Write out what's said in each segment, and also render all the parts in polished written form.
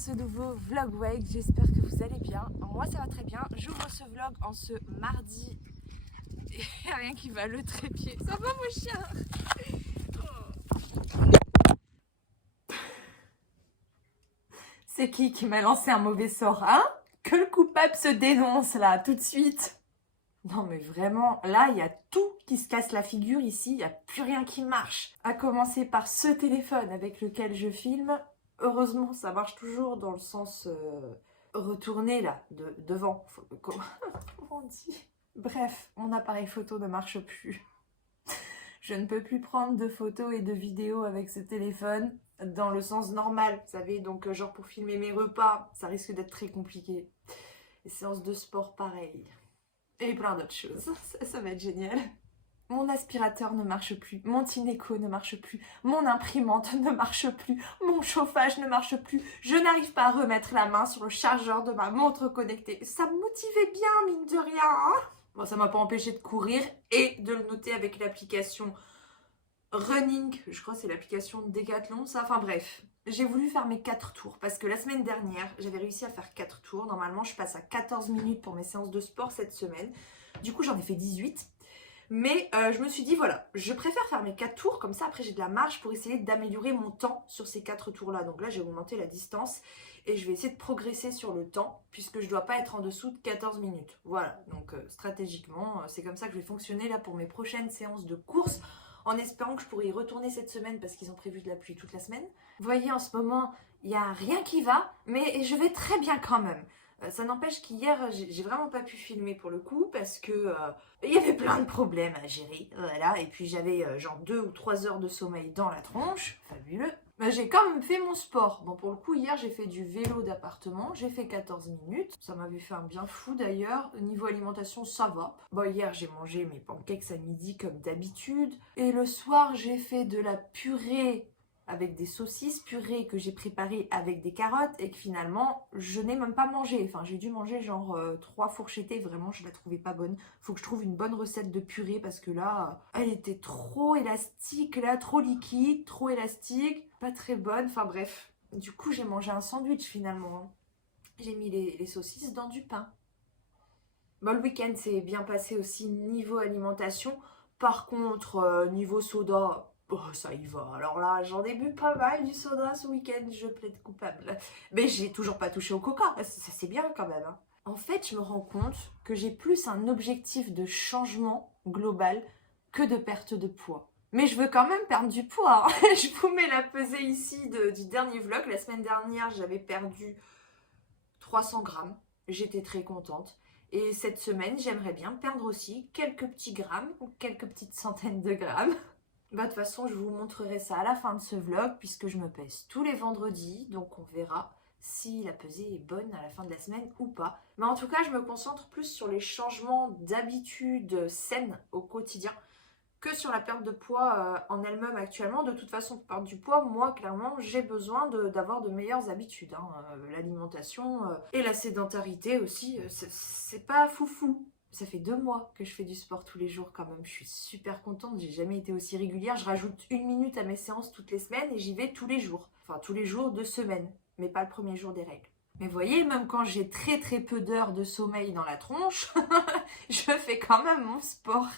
ce nouveau vlog wake, j'espère que vous allez bien. Moi ça va très bien, j'ouvre ce vlog en ce mardi et rien qui va, le trépied. Ça va mon chien? C'est qui m'a lancé un mauvais sort, hein? Que le coupable se dénonce là, tout de suite. Non mais vraiment, là il y a tout qui se casse la figure ici, il n'y a plus rien qui marche. À commencer par ce téléphone avec lequel je filme. Heureusement ça marche toujours dans le sens retourné là, devant. Comment on dit? Bref, mon appareil photo ne marche plus. Je ne peux plus prendre de photos et de vidéos avec ce téléphone dans le sens normal, vous savez, donc genre pour filmer mes repas, ça risque d'être très compliqué. Les séances de sport pareil. Et plein d'autres choses. Ça va être génial. Mon aspirateur ne marche plus, mon Tineco ne marche plus, mon imprimante ne marche plus, mon chauffage ne marche plus. Je n'arrive pas à remettre la main sur le chargeur de ma montre connectée. Ça me motivait bien, mine de rien. Hein, bon, ça m'a pas empêché de courir et de le noter avec l'application Running. Je crois que c'est l'application Decathlon, ça. Enfin bref, j'ai voulu faire mes 4 tours parce que la semaine dernière, j'avais réussi à faire 4 tours. Normalement, je passe à 14 minutes pour mes séances de sport cette semaine. Du coup, j'en ai fait 18. Mais je me suis dit, voilà, je préfère faire mes 4 tours, comme ça après j'ai de la marge pour essayer d'améliorer mon temps sur ces 4 tours-là. Donc là, j'ai augmenté la distance et je vais essayer de progresser sur le temps puisque je ne dois pas être en dessous de 14 minutes. Voilà, donc stratégiquement, c'est comme ça que je vais fonctionner là pour mes prochaines séances de course, en espérant que je pourrai y retourner cette semaine parce qu'ils ont prévu de la pluie toute la semaine. Vous voyez, en ce moment, il n'y a rien qui va, mais je vais très bien quand même. Ça n'empêche qu'hier, j'ai vraiment pas pu filmer pour le coup parce que il y avait plein de problèmes à gérer, voilà. Et puis j'avais genre 2 ou 3 heures de sommeil dans la tronche, fabuleux. Mais j'ai quand même fait mon sport. Bon, pour le coup, hier, j'ai fait du vélo d'appartement, j'ai fait 14 minutes. Ça m'avait fait un bien fou d'ailleurs. Niveau alimentation, ça va. Bon, hier, j'ai mangé mes pancakes à midi comme d'habitude. Et le soir, j'ai fait de la purée avec des saucisses purées que j'ai préparées avec des carottes et que finalement je n'ai même pas mangé. Enfin, j'ai dû manger genre 3 fourchettées, vraiment je la trouvais pas bonne. Faut que je trouve une bonne recette de purée parce que là, elle était trop élastique, là, trop liquide, trop élastique, pas très bonne, enfin bref. Du coup, j'ai mangé un sandwich finalement. J'ai mis les saucisses dans du pain. Bon, le week-end s'est bien passé aussi niveau alimentation. Par contre, niveau soda, oh, ça y va. Alors là, j'en ai bu pas mal du soda ce week-end, je plaide coupable. Mais j'ai toujours pas touché au coca, ça c'est bien quand même. Hein. En fait, je me rends compte que j'ai plus un objectif de changement global que de perte de poids. Mais je veux quand même perdre du poids. Hein. Je vous mets la pesée ici du dernier vlog. La semaine dernière, j'avais perdu 300 grammes. J'étais très contente. Et cette semaine, j'aimerais bien perdre aussi quelques petits grammes, ou quelques petites centaines de grammes. Bah, de toute façon, je vous montrerai ça à la fin de ce vlog, puisque je me pèse tous les vendredis, donc on verra si la pesée est bonne à la fin de la semaine ou pas. Mais en tout cas, je me concentre plus sur les changements d'habitudes saines au quotidien que sur la perte de poids en elle-même actuellement. De toute façon, pour perdre du poids, moi, clairement, j'ai besoin d'avoir de meilleures habitudes. Hein. L'alimentation et la sédentarité aussi, c'est pas foufou. Ça fait 2 mois que je fais du sport tous les jours quand même. Je suis super contente, j'ai jamais été aussi régulière. Je rajoute 1 minute à mes séances toutes les semaines et j'y vais tous les jours. Enfin, tous les jours de semaine, mais pas le premier jour des règles. Mais vous voyez, même quand j'ai très très peu d'heures de sommeil dans la tronche, je fais quand même mon sport.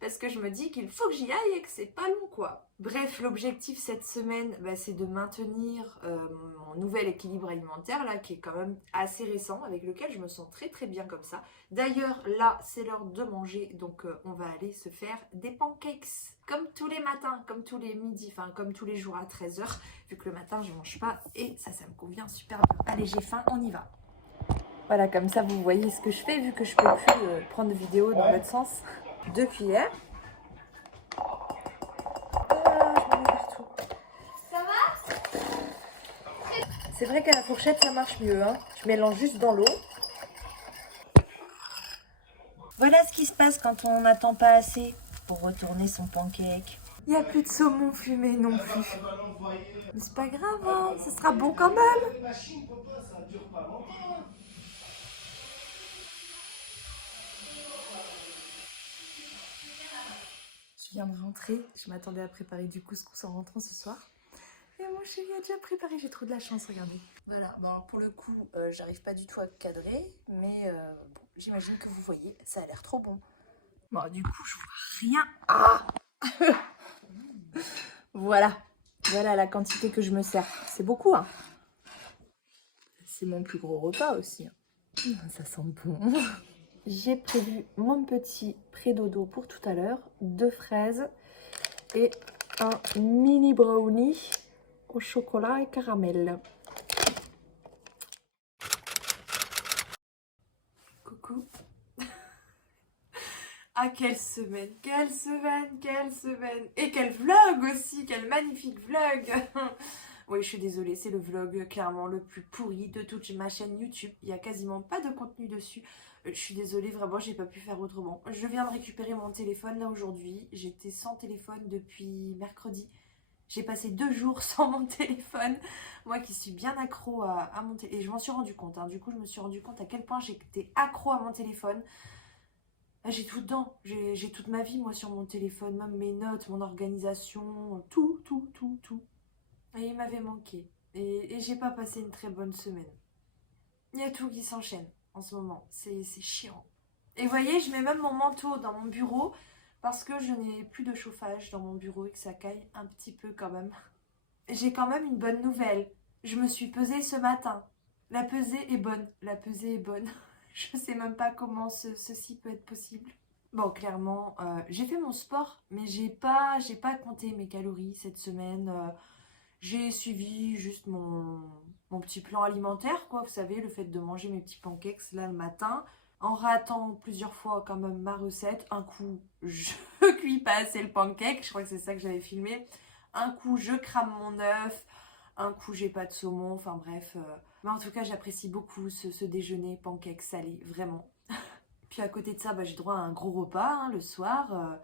Parce que je me dis qu'il faut que j'y aille et que c'est pas long quoi. Bref, l'objectif cette semaine, bah, c'est de maintenir mon nouvel équilibre alimentaire là, qui est quand même assez récent, avec lequel je me sens très très bien comme ça. D'ailleurs, là, c'est l'heure de manger, donc on va aller se faire des pancakes. Comme tous les matins, comme tous les midis, enfin comme tous les jours à 13 h, vu que le matin je mange pas et ça me convient super bien. Allez, j'ai faim, on y va. Voilà, comme ça vous voyez ce que je fais, vu que je peux plus prendre de vidéo dans l'autre sens. 2 cuillères. Je m'en mets partout. Ça va? C'est vrai qu'à la fourchette ça marche mieux, hein. Je mélange juste dans l'eau. Voilà ce qui se passe quand on n'attend pas assez pour retourner son pancake. Il n'y a plus de saumon fumé non plus. Mais c'est pas grave, hein, ça sera bon quand même. Je viens de rentrer, je m'attendais à préparer du couscous en rentrant ce soir. Et mon chéri a déjà préparé, j'ai trop de la chance, regardez. Voilà, bon alors pour le coup, j'arrive pas du tout à cadrer, mais bon, j'imagine que vous voyez, ça a l'air trop bon. Bon, du coup, je vois rien. Ah voilà, voilà la quantité que je me sers. C'est beaucoup, hein. C'est mon plus gros repas aussi. Ça sent bon. J'ai prévu mon petit pré-dodo pour tout à l'heure, 2 fraises et un mini brownie au chocolat et caramel. Coucou. Ah, quelle semaine, quelle semaine, quelle semaine. Et quel vlog aussi, quel magnifique vlog. Oui, je suis désolée, c'est le vlog clairement le plus pourri de toute ma chaîne YouTube. Il n'y a quasiment pas de contenu dessus. Je suis désolée, vraiment, j'ai pas pu faire autrement. Je viens de récupérer mon téléphone là aujourd'hui. J'étais sans téléphone depuis mercredi. J'ai passé 2 jours sans mon téléphone. Moi qui suis bien accro à mon téléphone. Et je m'en suis rendu compte. Du coup, je me suis rendu compte à quel point j'étais accro à mon téléphone. J'ai tout dedans. J'ai toute ma vie, moi, sur mon téléphone. Même mes notes, mon organisation. Tout, tout, tout, tout. Et il m'avait manqué. Et j'ai pas passé une très bonne semaine. Il y a tout qui s'enchaîne en ce moment. C'est chiant. Et vous voyez, je mets même mon manteau dans mon bureau parce que je n'ai plus de chauffage dans mon bureau et que ça caille un petit peu quand même. J'ai quand même une bonne nouvelle. Je me suis pesée ce matin. La pesée est bonne. La pesée est bonne. Je sais même pas comment ceci peut être possible. Bon, clairement, j'ai fait mon sport, mais j'ai pas compté mes calories cette semaine. J'ai suivi juste mon petit plan alimentaire, quoi. Vous savez, le fait de manger mes petits pancakes là le matin, en ratant plusieurs fois quand même ma recette. Un coup, je cuis pas assez le pancake, je crois que c'est ça que j'avais filmé. Un coup, je crame mon œuf. Un coup, j'ai pas de saumon. Enfin bref. Mais en tout cas, j'apprécie beaucoup ce déjeuner pancake salé, vraiment. Puis à côté de ça, j'ai droit à un gros repas le soir.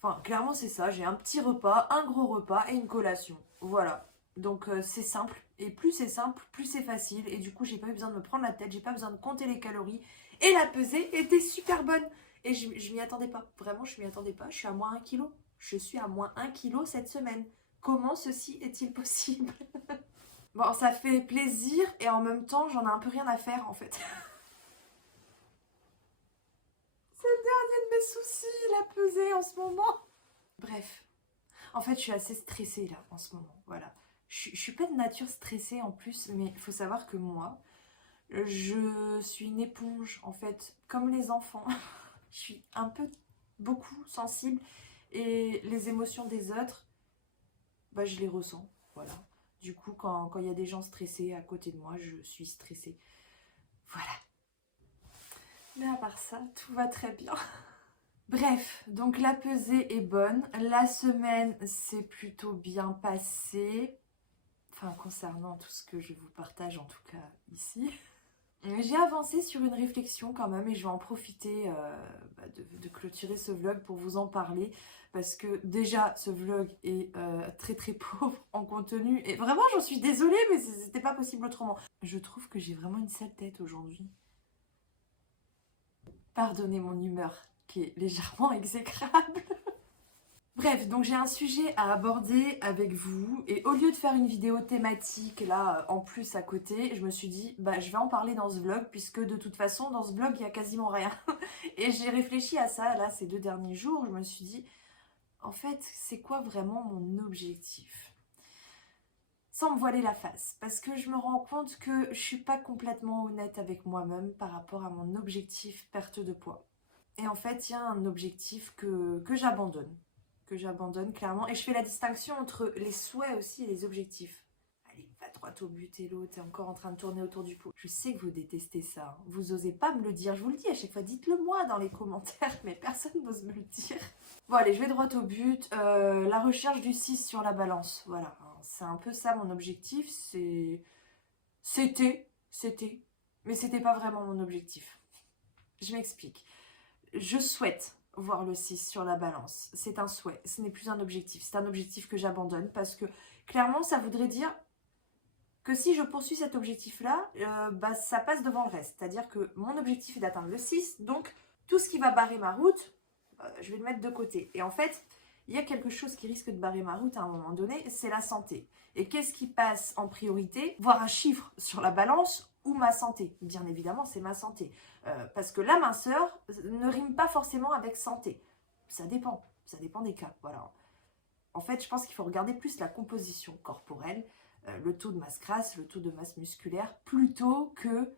Enfin, clairement, c'est ça. J'ai un petit repas, un gros repas et une collation. Voilà. Donc c'est simple. Et plus c'est simple, plus c'est facile. Et du coup, j'ai pas eu besoin de me prendre la tête. J'ai pas besoin de compter les calories. Et la pesée était super bonne. Et je m'y attendais pas. Vraiment, je m'y attendais pas. Je suis à moins 1 kilo. Je suis à moins 1 kilo cette semaine. Comment ceci est-il possible? Bon, ça fait plaisir et en même temps, j'en ai un peu rien à faire en fait. C'est le dernier de mes soucis, la pesée en ce moment. Bref, en fait, je suis assez stressée là en ce moment. Voilà. Je suis pas de nature stressée en plus, mais il faut savoir que moi, je suis une éponge en fait, comme les enfants. Je suis un peu, beaucoup sensible et les émotions des autres, je les ressens. Voilà. Du coup, quand il y a des gens stressés à côté de moi, je suis stressée. Voilà. Mais à part ça, tout va très bien. Bref, donc la pesée est bonne. La semaine s'est plutôt bien passée. Enfin, concernant tout ce que je vous partage en tout cas ici. J'ai avancé sur une réflexion quand même et je vais en profiter de clôturer ce vlog pour vous en parler. Parce que déjà, ce vlog est très très pauvre en contenu. Et vraiment, j'en suis désolée, mais c'était pas possible autrement. Je trouve que j'ai vraiment une sale tête aujourd'hui. Pardonnez mon humeur qui est légèrement exécrable. Bref, donc j'ai un sujet à aborder avec vous et au lieu de faire une vidéo thématique là en plus à côté, je me suis dit je vais en parler dans ce vlog puisque de toute façon dans ce vlog il y a quasiment rien. Et j'ai réfléchi à ça là ces 2 derniers jours, je me suis dit en fait c'est quoi vraiment mon objectif? Sans me voiler la face, parce que je me rends compte que je suis pas complètement honnête avec moi-même par rapport à mon objectif perte de poids. Et en fait, il y a un objectif que j'abandonne clairement. Et je fais la distinction entre les souhaits aussi et les objectifs. Allez, va droit au but, Hello, t'es encore en train de tourner autour du pot. Je sais que vous détestez ça. Vous osez pas me le dire. Je vous le dis à chaque fois. Dites-le moi dans les commentaires, mais personne n'ose me le dire. Bon, allez, je vais droit au but. La recherche du 6 sur la balance. Voilà. C'est un peu ça mon objectif. C'était. Mais c'était pas vraiment mon objectif. Je m'explique. Je souhaite voir le 6 sur la balance. C'est un souhait, ce n'est plus un objectif. C'est un objectif que j'abandonne parce que clairement, ça voudrait dire que si je poursuis cet objectif-là, ça passe devant le reste. C'est-à-dire que mon objectif est d'atteindre le 6, donc tout ce qui va barrer ma route, je vais le mettre de côté. Et en fait, il y a quelque chose qui risque de barrer ma route à un moment donné, c'est la santé. Et qu'est-ce qui passe en priorité? Voir un chiffre sur la balance ou ma santé? Bien évidemment, c'est ma santé. Parce que la minceur ne rime pas forcément avec santé. Ça dépend des cas, voilà. En fait, je pense qu'il faut regarder plus la composition corporelle, le taux de masse grasse, le taux de masse musculaire, plutôt que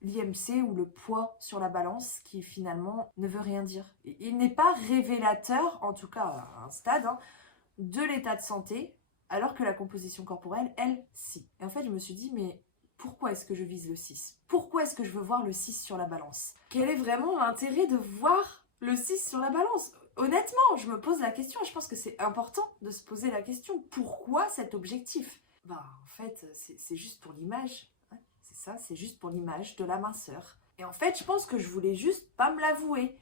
l'IMC ou le poids sur la balance qui finalement ne veut rien dire. Il n'est pas révélateur, en tout cas à un stade, hein, de l'état de santé, alors que la composition corporelle, elle, si. Et en fait, je me suis dit, mais pourquoi est-ce que je vise le 6? Pourquoi est-ce que je veux voir le 6 sur la balance? Quel est vraiment l'intérêt de voir le 6 sur la balance? Honnêtement, je me pose la question et je pense que c'est important de se poser la question. Pourquoi cet objectif? Bah, en fait, c'est juste pour l'image. Ouais, c'est ça, c'est juste pour l'image de la minceur. Et en fait, je pense que je voulais juste pas me l'avouer.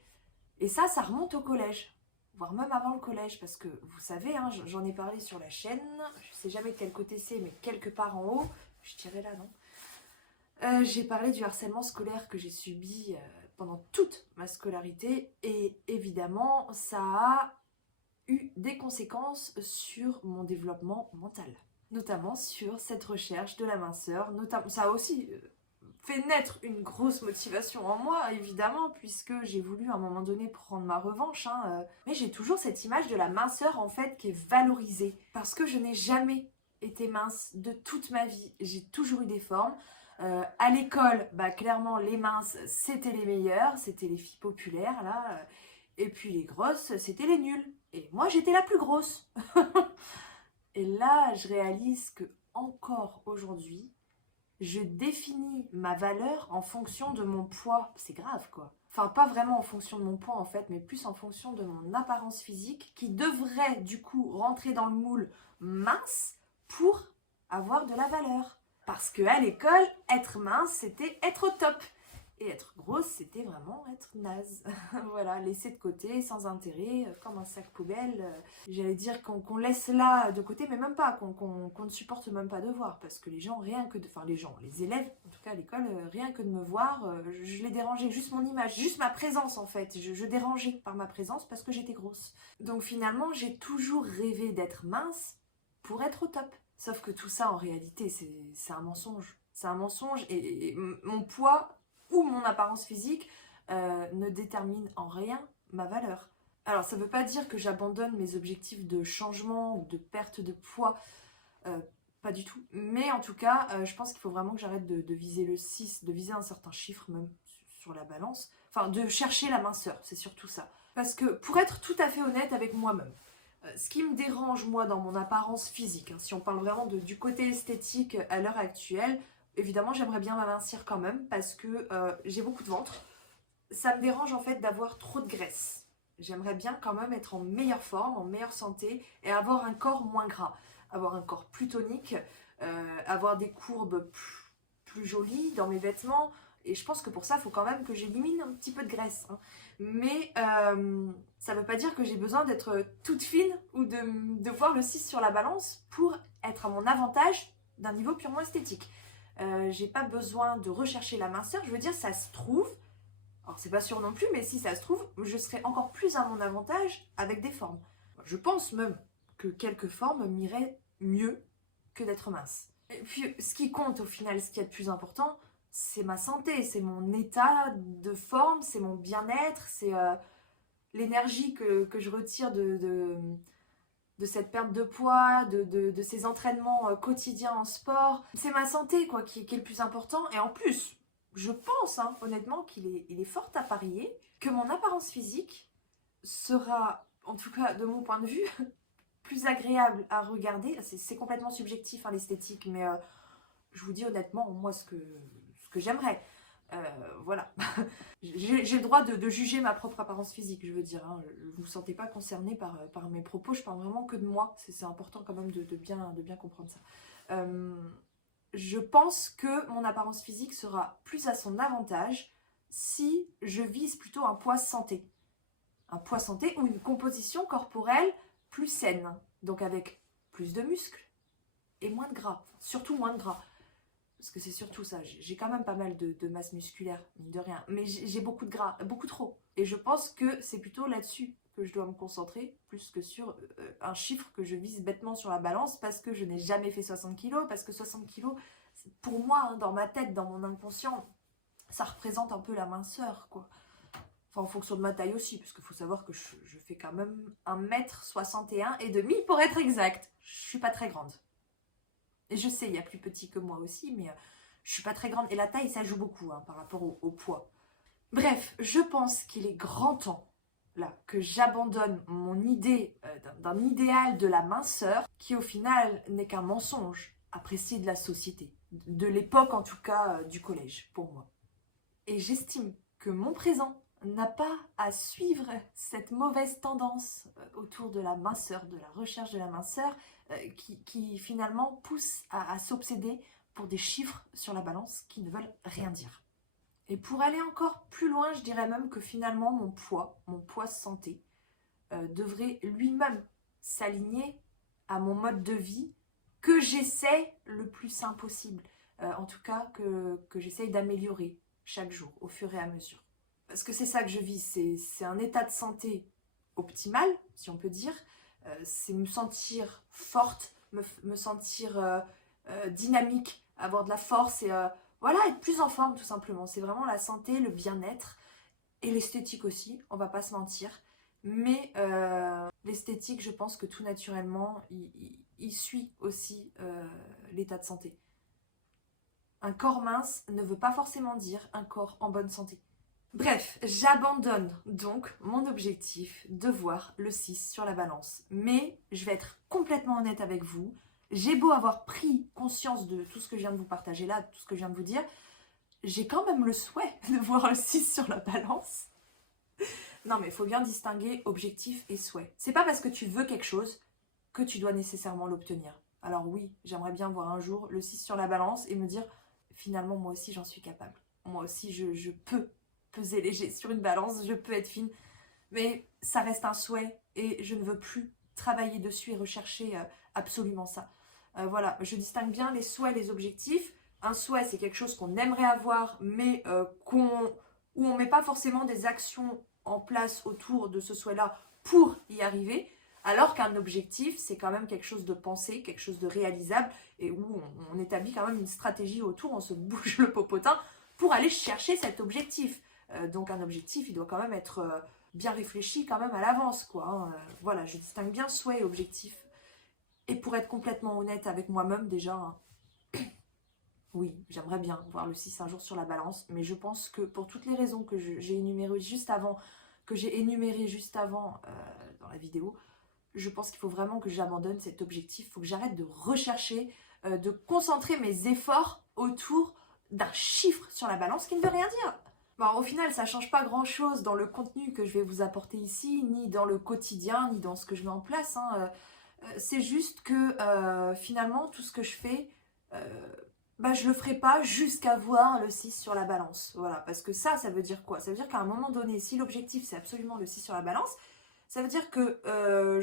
Et ça remonte au collège. Voire même avant le collège. Parce que, vous savez, hein, j'en ai parlé sur la chaîne. Je sais jamais de quel côté c'est, mais quelque part en haut. Je dirais là, non? J'ai parlé du harcèlement scolaire que j'ai subi pendant toute ma scolarité et évidemment ça a eu des conséquences sur mon développement mental, notamment sur cette recherche de la minceur, notamment ça a aussi fait naître une grosse motivation en moi évidemment puisque j'ai voulu à un moment donné prendre ma revanche, hein, mais j'ai toujours cette image de la minceur en fait qui est valorisée parce que je n'ai jamais été mince de toute ma vie, j'ai toujours eu des formes. À l'école, bah, clairement, les minces, c'était les meilleures, c'était les filles populaires, là. Et puis les grosses, c'était les nuls. Et moi, j'étais la plus grosse. Et là, je réalise que, encore aujourd'hui, je définis ma valeur en fonction de mon poids. C'est grave, quoi. Enfin, pas vraiment en fonction de mon poids, en fait, mais plus en fonction de mon apparence physique, qui devrait, du coup, rentrer dans le moule mince pour avoir de la valeur. Parce qu'à l'école, être mince, c'était être au top. Et être grosse, c'était vraiment être naze. Voilà, laissé de côté, sans intérêt, comme un sac poubelle. J'allais dire qu'on laisse là de côté, mais même pas, qu'on ne supporte même pas de voir. Parce que les gens, rien que de... Enfin, les gens, les élèves, en tout cas à l'école, rien que de me voir, je les dérangeais. Juste mon image, juste ma présence, en fait. Je dérangeais par ma présence parce que j'étais grosse. Donc finalement, j'ai toujours rêvé d'être mince pour être au top. Sauf que tout ça, en réalité, c'est un mensonge. C'est un mensonge et mon poids ou mon apparence physique ne détermine en rien ma valeur. Alors, ça ne veut pas dire que j'abandonne mes objectifs de changement ou de perte de poids, pas du tout. Mais en tout cas, je pense qu'il faut vraiment que j'arrête de viser le 6, de viser un certain chiffre même sur la balance. Enfin, de chercher la minceur, c'est surtout ça. Parce que pour être tout à fait honnête avec moi-même, ce qui me dérange, moi, dans mon apparence physique, hein, si on parle vraiment du côté esthétique à l'heure actuelle, évidemment, j'aimerais bien m'amincir quand même parce que j'ai beaucoup de ventre. Ça me dérange en fait d'avoir trop de graisse. J'aimerais bien quand même être en meilleure forme, en meilleure santé et avoir un corps moins gras. Avoir un corps plus tonique, avoir des courbes plus jolies dans mes vêtements. Et je pense que pour ça, il faut quand même que j'élimine un petit peu de graisse, hein. Mais ça ne veut pas dire que j'ai besoin d'être toute fine ou de voir le 6 sur la balance pour être à mon avantage d'un niveau purement esthétique. J'ai pas besoin de rechercher la minceur, je veux dire, ça se trouve, alors c'est pas sûr non plus, mais si ça se trouve, je serai encore plus à mon avantage avec des formes. Je pense même que quelques formes m'iraient mieux que d'être mince. Et puis, ce qui compte au final, ce qui est le plus important, c'est ma santé, c'est mon état de forme, c'est mon bien-être, c'est l'énergie que je retire de cette perte de poids, de ces entraînements quotidiens en sport. C'est ma santé quoi, qui est le plus important. Et en plus, je pense hein, honnêtement qu'il est fort à parier que mon apparence physique sera, en tout cas de mon point de vue, plus agréable à regarder. C'est complètement subjectif hein, l'esthétique, mais je vous dis honnêtement, moi ce que j'aimerais. Voilà, j'ai le droit de juger ma propre apparence physique, je veux dire, hein. Ne vous sentez pas concerné par mes propos, je parle vraiment que de moi, c'est important quand même de bien comprendre ça. Je pense que mon apparence physique sera plus à son avantage si je vise plutôt un poids santé. Un poids santé ou une composition corporelle plus saine, donc avec plus de muscles et moins de gras, surtout moins de gras. Parce que c'est surtout ça, j'ai quand même pas mal de masse musculaire, mine de rien. Mais j'ai beaucoup de gras, beaucoup trop. Et je pense que c'est plutôt là-dessus que je dois me concentrer plus que sur un chiffre que je vise bêtement sur la balance parce que je n'ai jamais fait 60 kilos, parce que 60 kilos, pour moi, hein, dans ma tête, dans mon inconscient, ça représente un peu la minceur, quoi. Enfin, en fonction de ma taille aussi, parce qu'il faut savoir que je fais quand même 1m61,5 pour être exact. Je suis pas très grande. Et je sais, il y a plus petit que moi aussi, mais je suis pas très grande. Et la taille, ça joue beaucoup hein, par rapport au poids. Bref, je pense qu'il est grand temps, là, que j'abandonne mon idée d'un idéal de la minceur, qui au final n'est qu'un mensonge apprécié de la société. De l'époque, en tout cas, du collège, pour moi. Et j'estime que mon présent n'a pas à suivre cette mauvaise tendance autour de la minceur, de la recherche de la minceur, qui finalement pousse à s'obséder pour des chiffres sur la balance qui ne veulent rien dire. Et pour aller encore plus loin, je dirais même que finalement mon poids santé, devrait lui-même s'aligner à mon mode de vie que j'essaie le plus sain possible. En tout cas, que j'essaie d'améliorer chaque jour, au fur et à mesure. Parce que c'est ça que je vis, c'est un état de santé optimal, si on peut dire. C'est me sentir forte, me sentir dynamique, avoir de la force et voilà, être plus en forme tout simplement. C'est vraiment la santé, le bien-être et l'esthétique aussi, on va pas se mentir. Mais l'esthétique, je pense que tout naturellement, il suit aussi l'état de santé. Un corps mince ne veut pas forcément dire un corps en bonne santé. Bref, j'abandonne donc mon objectif de voir le 6 sur la balance. Mais je vais être complètement honnête avec vous. J'ai beau avoir pris conscience de tout ce que je viens de vous partager là, tout ce que je viens de vous dire, j'ai quand même le souhait de voir le 6 sur la balance. Non mais il faut bien distinguer objectif et souhait. C'est pas parce que tu veux quelque chose que tu dois nécessairement l'obtenir. Alors oui, j'aimerais bien voir un jour le 6 sur la balance et me dire finalement moi aussi j'en suis capable. Moi aussi je peux peser léger sur une balance, je peux être fine. Mais ça reste un souhait et je ne veux plus travailler dessus et rechercher absolument ça. Voilà, je distingue bien les souhaits et les objectifs. Un souhait, c'est quelque chose qu'on aimerait avoir, mais où on ne met pas forcément des actions en place autour de ce souhait-là pour y arriver. Alors qu'un objectif, c'est quand même quelque chose de pensé, quelque chose de réalisable, et où on établit quand même une stratégie autour, on se bouge le popotin pour aller chercher cet objectif. Donc un objectif, il doit quand même être bien réfléchi quand même à l'avance, quoi. Hein. Voilà, je distingue bien souhait et objectif. Et pour être complètement honnête avec moi-même déjà, hein, oui, j'aimerais bien voir le 6 un jour sur la balance, mais je pense que pour toutes les raisons que j'ai énumérées juste avant, dans la vidéo, je pense qu'il faut vraiment que j'abandonne cet objectif. Il faut que j'arrête de rechercher, de concentrer mes efforts autour d'un chiffre sur la balance qui ne veut rien dire. Bon, au final, ça ne change pas grand-chose dans le contenu que je vais vous apporter ici, ni dans le quotidien, ni dans ce que je mets en place. Hein. C'est juste que finalement, tout ce que je fais, je le ferai pas jusqu'à voir le 6 sur la balance. Voilà, parce que ça veut dire quoi? Ça veut dire qu'à un moment donné, si l'objectif c'est absolument le 6 sur la balance, ça veut dire que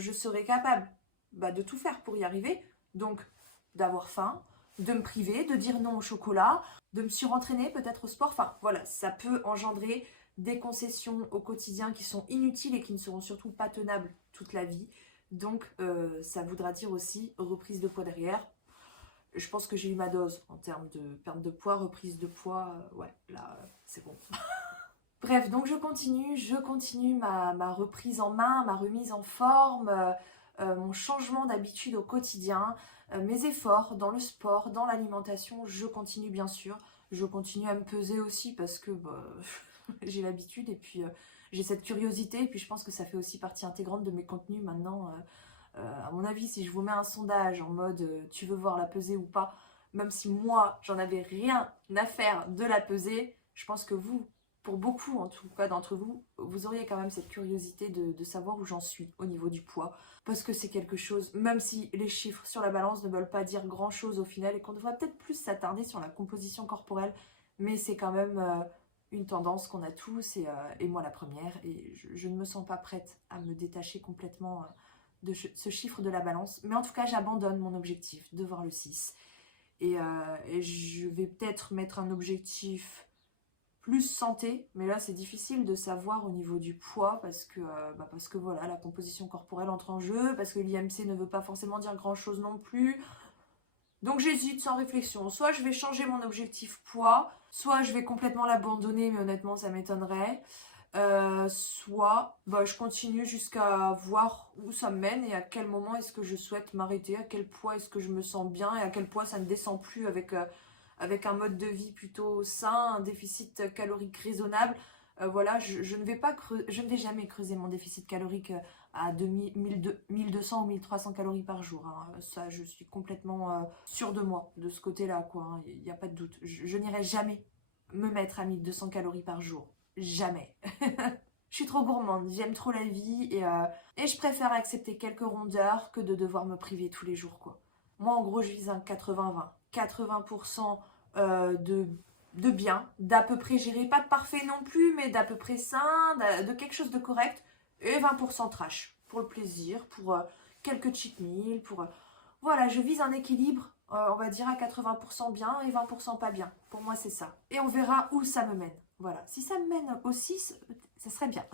je serai capable de tout faire pour y arriver. Donc, d'avoir faim, de me priver, de dire non au chocolat, de me surentraîner peut-être au sport. Enfin, voilà, ça peut engendrer des concessions au quotidien qui sont inutiles et qui ne seront surtout pas tenables toute la vie. Donc, ça voudra dire aussi reprise de poids derrière. Je pense que j'ai eu ma dose en termes de perte de poids, reprise de poids. Ouais, là, c'est bon. Bref, donc je continue ma reprise en main, ma remise en forme, mon changement d'habitude au quotidien, mes efforts dans le sport, dans l'alimentation, je continue bien sûr. Je continue à me peser aussi parce que j'ai l'habitude et puis j'ai cette curiosité et puis je pense que ça fait aussi partie intégrante de mes contenus maintenant. À mon avis, si je vous mets un sondage en mode tu veux voir la pesée ou pas, même si moi j'en avais rien à faire de la pesée, je pense que vous, pour beaucoup en tout cas d'entre vous, vous auriez quand même cette curiosité de savoir où j'en suis au niveau du poids. Parce que c'est quelque chose, même si les chiffres sur la balance ne veulent pas dire grand chose au final et qu'on devrait peut-être plus s'attarder sur la composition corporelle, mais c'est quand même une tendance qu'on a tous et moi la première. Et je ne me sens pas prête à me détacher complètement de ce chiffre de la balance. Mais en tout cas, j'abandonne mon objectif de voir le 6. Et je vais peut-être mettre un objectif plus santé, mais là c'est difficile de savoir au niveau du poids parce que voilà, la composition corporelle entre en jeu, parce que l'IMC ne veut pas forcément dire grand chose non plus. Donc j'hésite sans réflexion, soit je vais changer mon objectif poids, soit je vais complètement l'abandonner, mais honnêtement ça m'étonnerait. Soit je continue jusqu'à voir où ça me mène et à quel moment est-ce que je souhaite m'arrêter, à quel poids est-ce que je me sens bien et à quel poids ça ne descend plus avec un mode de vie plutôt sain, un déficit calorique raisonnable. Voilà, je ne vais jamais creuser mon déficit calorique à 1200 ou 1300 calories par jour. Hein. Ça, je suis complètement sûre de moi, de ce côté-là, quoi. Hein. Il n'y a pas de doute. Je n'irai jamais me mettre à 1200 calories par jour. Jamais. Je suis trop gourmande, j'aime trop la vie et je préfère accepter quelques rondeurs que de devoir me priver tous les jours, quoi. Moi, en gros, je vise un 80-20. 80% de bien, d'à peu près, j'irai pas de parfait non plus, mais d'à peu près sain, de quelque chose de correct, et 20% trash, pour le plaisir, pour quelques cheat meals, voilà, je vise un équilibre, on va dire à 80% bien et 20% pas bien. Pour moi, c'est ça. Et on verra où ça me mène. Voilà, si ça me mène au 6, ça serait bien.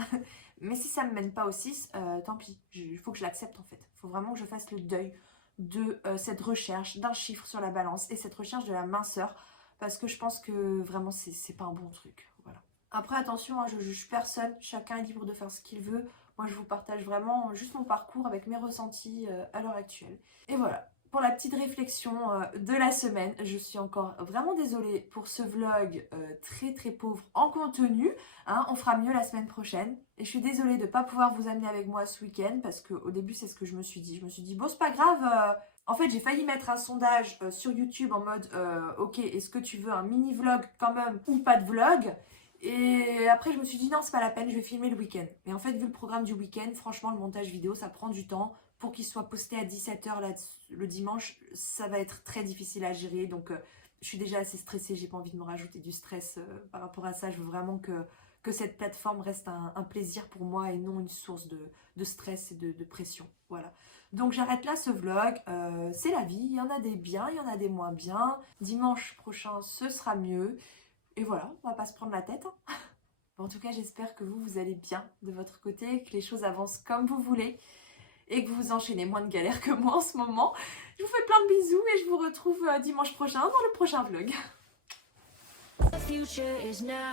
Mais si ça me mène pas au 6, tant pis. Il faut que je l'accepte en fait. Il faut vraiment que je fasse le deuil de cette recherche d'un chiffre sur la balance et cette recherche de la minceur. Parce que je pense que vraiment, c'est pas un bon truc. Voilà. Après, attention, hein, je juge personne. Chacun est libre de faire ce qu'il veut. Moi, je vous partage vraiment juste mon parcours avec mes ressentis à l'heure actuelle. Et voilà. Pour la petite réflexion de la semaine, je suis encore vraiment désolée pour ce vlog très très pauvre en contenu. Hein, on fera mieux la semaine prochaine. Et je suis désolée de ne pas pouvoir vous amener avec moi ce week-end parce qu'au début, c'est ce que je me suis dit. Je me suis dit, bon, c'est pas grave. En fait, j'ai failli mettre un sondage sur YouTube en mode, ok, est-ce que tu veux un mini-vlog quand même ou pas de vlog ? Et après, je me suis dit, non, c'est pas la peine, je vais filmer le week-end. Mais en fait, vu le programme du week-end, franchement, le montage vidéo, ça prend du temps. Pour qu'il soit posté à 17h là, le dimanche, ça va être très difficile à gérer. Donc, je suis déjà assez stressée. J'ai pas envie de me rajouter du stress par rapport à ça. Je veux vraiment que cette plateforme reste un plaisir pour moi et non une source de stress et de pression. Voilà. Donc, j'arrête là ce vlog. C'est la vie. Il y en a des biens, il y en a des moins bien. Dimanche prochain, ce sera mieux. Et voilà, on va pas se prendre la tête. Hein. En tout cas, j'espère que vous allez bien de votre côté, que les choses avancent comme vous voulez. Et que vous enchaînez moins de galères que moi en ce moment. Je vous fais plein de bisous et je vous retrouve dimanche prochain dans le prochain vlog. The future is now.